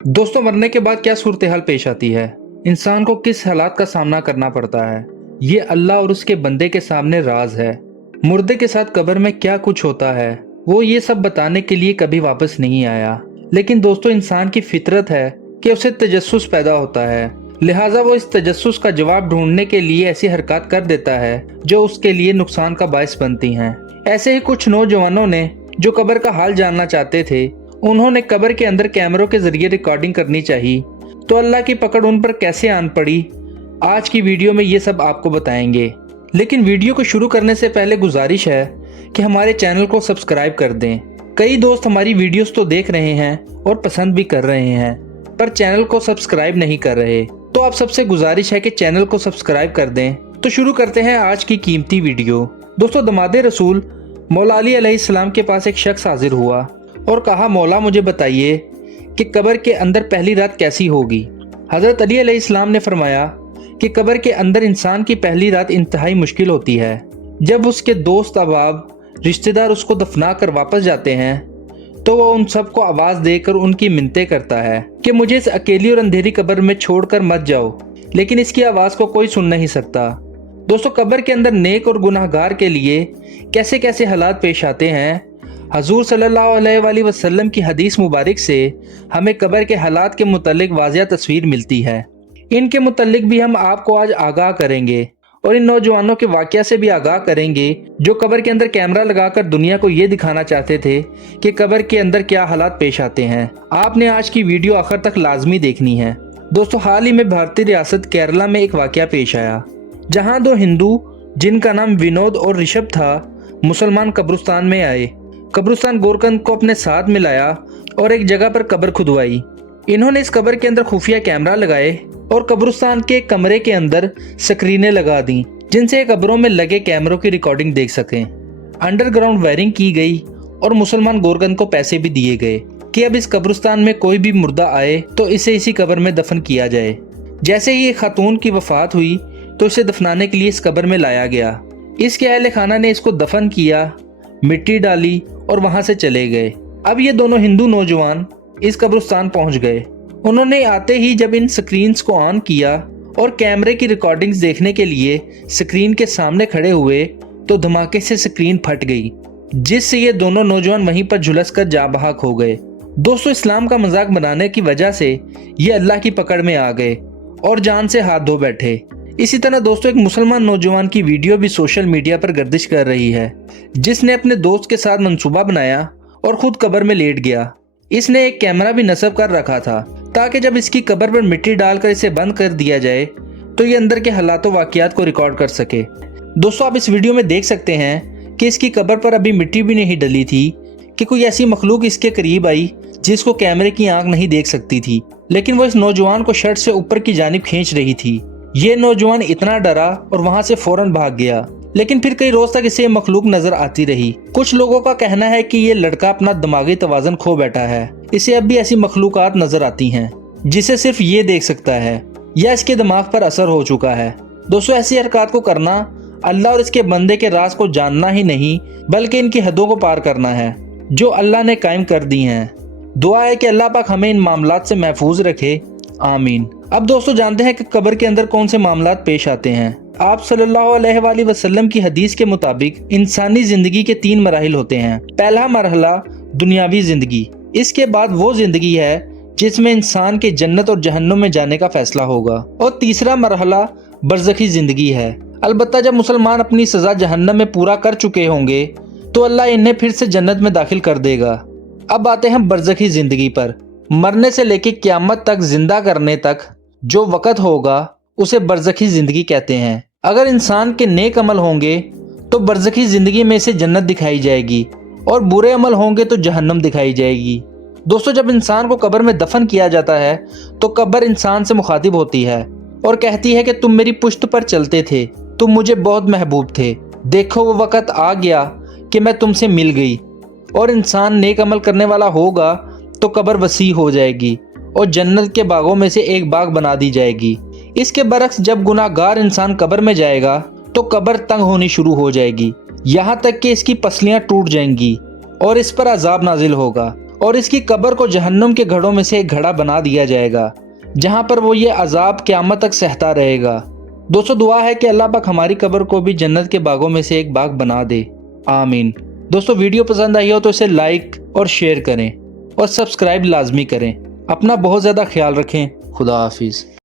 दोस्तों, मरने के बाद क्या सूरत हाल पेश आती है, इंसान को किस हालात का सामना करना पड़ता है, ये अल्लाह और उसके बंदे के सामने राज है। मुर्दे के साथ कब्र में क्या कुछ होता है, वो ये सब बताने के लिए कभी वापस नहीं आया। लेकिन दोस्तों, इंसान की फितरत है कि उसे तजस्सुस पैदा होता है, लिहाजा वो इस तजस्सुस का जवाब ढूंढने के लिए ऐसी हरकत कर देता है जो उसके लिए नुकसान का बायस बनती हैं। ऐसे ही कुछ नौजवानों ने जो कब्र का हाल जानना चाहते थे, उन्होंने कब्र के अंदर कैमरों के जरिए रिकॉर्डिंग करनी चाहिए, तो अल्लाह की पकड़ उन पर कैसे आन पड़ी, आज की वीडियो में ये सब आपको बताएंगे। लेकिन वीडियो को शुरू करने से पहले गुजारिश है कि हमारे चैनल को सब्सक्राइब कर दें। कई दोस्त हमारी वीडियोस तो देख रहे हैं और पसंद भी कर रहे हैं, पर चैनल को सब्सक्राइब नहीं कर रहे, तो आप सबसे गुजारिश है कि चैनल को सब्सक्राइब कर दें। तो शुरू करते हैं आज की कीमती वीडियो। दोस्तों, दमादे रसूल मौला अली अलैहिस्सलाम के पास एक शख्स हाजिर हुआ और कहा, मौला मुझे बताइए कि कब्र के अंदर पहली रात कैसी होगी। हज़रत अली अलैहिस्सलाम ने फरमाया कि कब्र के अंदर इंसान की पहली रात इंतहाई मुश्किल होती है। जब उसके दोस्त अहबाब रिश्तेदार उसको दफना कर वापस जाते हैं तो वह उन सबको आवाज़ देकर उनकी मिन्नतें करता है कि मुझे इस अकेली और अंधेरी कब्र में छोड़कर मत जाओ, लेकिन इसकी आवाज़ को कोई सुन नहीं सकता। दोस्तों, कब्र के अंदर नेक और गुनाहगार के लिए कैसे कैसे हालात पेश आते हैं, हजूर सल्लल्लाहु अलैहि वसल्लम की हदीस मुबारक से हमें कब्र के हालात के मुतल्लिक वाज़िया तस्वीर मिलती है। इनके मुतल्लिक भी हम आपको आज आगाह करेंगे और इन नौजवानों के वाक़या से भी आगाह करेंगे जो कब्र के अंदर कैमरा लगाकर दुनिया को ये दिखाना चाहते थे कि कब्र के अंदर क्या हालात पेश आते हैं। आपने आज की वीडियो आखिर तक लाजमी देखनी है। दोस्तों, हाल ही में भारतीय रियासत केरला में एक वाक़या पेश आया, जहाँ दो हिंदू जिनका नाम विनोद और ऋषभ था, मुसलमान कब्रिस्तान में आए। कब्रिस्तान गोरकंद को अपने साथ मिलाया और एक जगह पर कब्र खुदवाई। इन्होंने इस कब्र के अंदर खुफिया कैमरा लगाए और कब्रिस्तान के कमरे के अंदर स्क्रीनें लगा दी, जिनसे कब्रों में लगे कैमरों की रिकॉर्डिंग देख सकें। अंडरग्राउंड वायरिंग की गई और मुसलमान गोरकंद को पैसे भी दिए गए कि अब इस कब्रिस्तान में कोई भी मुर्दा आए तो इसे इसी कब्र में दफन किया जाए। जैसे ही एक खातून की वफात हुई तो इसे दफनाने के लिए इस कब्र में लाया गया। इसके अहले खाना ने इसको दफन किया, मिट्टी डाली और वहां से चले गए। अब ये दोनों हिंदू नौजवान इस कब्रिस्तान पहुंच गए। उन्होंने आते ही जब इन स्क्रीन्स को ऑन किया और कैमरे की रिकॉर्डिंग्स देखने के लिए स्क्रीन के सामने खड़े हुए तो धमाके से स्क्रीन फट गई, जिससे ये दोनों नौजवान वहीं पर झुलस कर जा बहक हो गए। दोस्तों, इस्लाम का मजाक बनाने की वजह से ये अल्लाह की पकड़ में आ गए और जान से हाथ धो बैठे। इसी तरह दोस्तों, एक मुसलमान नौजवान की वीडियो भी सोशल मीडिया पर गर्दिश कर रही है, जिसने अपने दोस्त के साथ मंसूबा बनाया और खुद कब्र में लेट गया। इसने एक कैमरा भी नस्ब कर रखा था ताकि जब इसकी कब्र पर मिट्टी डालकर इसे बंद कर दिया जाए तो ये अंदर के हालात व वाक़ियात को रिकॉर्ड कर सके। दोस्तों, आप इस वीडियो में देख सकते हैं कि इसकी कब्र पर अभी मिट्टी भी नहीं डली थी कि कोई ऐसी मखलूक इसके करीब आई जिसको कैमरे की आंख नहीं देख सकती थी, लेकिन वो इस नौजवान को शर्ट से ऊपर की जानिब खींच रही थी। ये नौजवान इतना डरा और वहां से फौरन भाग गया, लेकिन फिर कई रोज तक इसे मखलूक नजर आती रही। कुछ लोगों का कहना है कि ये लड़का अपना दिमागी तवाज़ुन खो बैठा है, इसे अब भी ऐसी मखलूकात नजर आती हैं जिसे सिर्फ ये देख सकता है या इसके दिमाग पर असर हो चुका है। दोस्तों, ऐसी हरकत को करना अल्लाह और इसके बंदे के राज को जानना ही नहीं बल्कि इनकी हदों को पार करना है जो अल्लाह ने कायम कर दी हैं। दुआ है कि अल्लाह पाक हमें इन मामलात से महफूज रखे, आमीन। अब दोस्तों, जानते हैं कि कब्र के अंदर कौन से मामलात पेश आते हैं। आप सल्लल्लाहु अलैहि वसल्लम की हदीस के मुताबिक इंसानी जिंदगी के 3 मराहिल होते हैं। पहला मरहला दुनियावी जिंदगी, इसके बाद वो जिंदगी है जिसमें इंसान के जन्नत और जहन्नुम में जाने का फैसला होगा, और तीसरा मरहला बरज़खी जिंदगी है। अलबत्ता जब मुसलमान अपनी सजा जहन्नम में पूरा कर चुके होंगे तो अल्लाह इन्हें फिर से जन्नत में दाखिल कर देगा। अब आते हैं बरज़खी जिंदगी पर। मरने से लेकर क़यामत तक जिंदा करने तक जो वक़्त होगा उसे बरज़खी जिंदगी कहते हैं। अगर इंसान के नेक अमल होंगे तो बरज़खी जिंदगी में इसे जन्नत दिखाई जाएगी और बुरे अमल होंगे तो जहन्नम दिखाई जाएगी। दोस्तों, जब इंसान को कब्र में दफन किया जाता है तो कब्र इंसान से मुखातिब होती है और कहती है कि तुम मेरी पुश्त पर चलते थे, तुम मुझे बहुत महबूब थे, देखो वो वक़्त आ गया कि मैं तुमसे मिल गई। और इंसान नेक अमल करने वाला होगा तो कब्र वसी हो जाएगी और जन्नत के बागों में से एक बाग बना दी जाएगी। इसके बरक्स जब गुनाहगार इंसान कब्र में जाएगा तो कब्र तंग होनी शुरू हो जाएगी, यहाँ तक कि इसकी पसलियाँ टूट जाएंगी और इस पर अजाब नाजिल होगा اور اس کی قبر کو جہنم کے گھڑوں میں سے ایک گھڑا بنا دیا جائے گا جہاں پر وہ یہ عذاب قیامت تک سہتا رہے گا۔ دوستو دعا ہے کہ اللہ پاک ہماری قبر کو بھی جنت کے باغوں میں سے ایک باغ بنا دے، آمین۔ دوستو ویڈیو پسند آئی ہو تو اسے لائک اور شیئر کریں اور سبسکرائب لازمی کریں۔ اپنا بہت زیادہ خیال رکھیں۔ خدا حافظ۔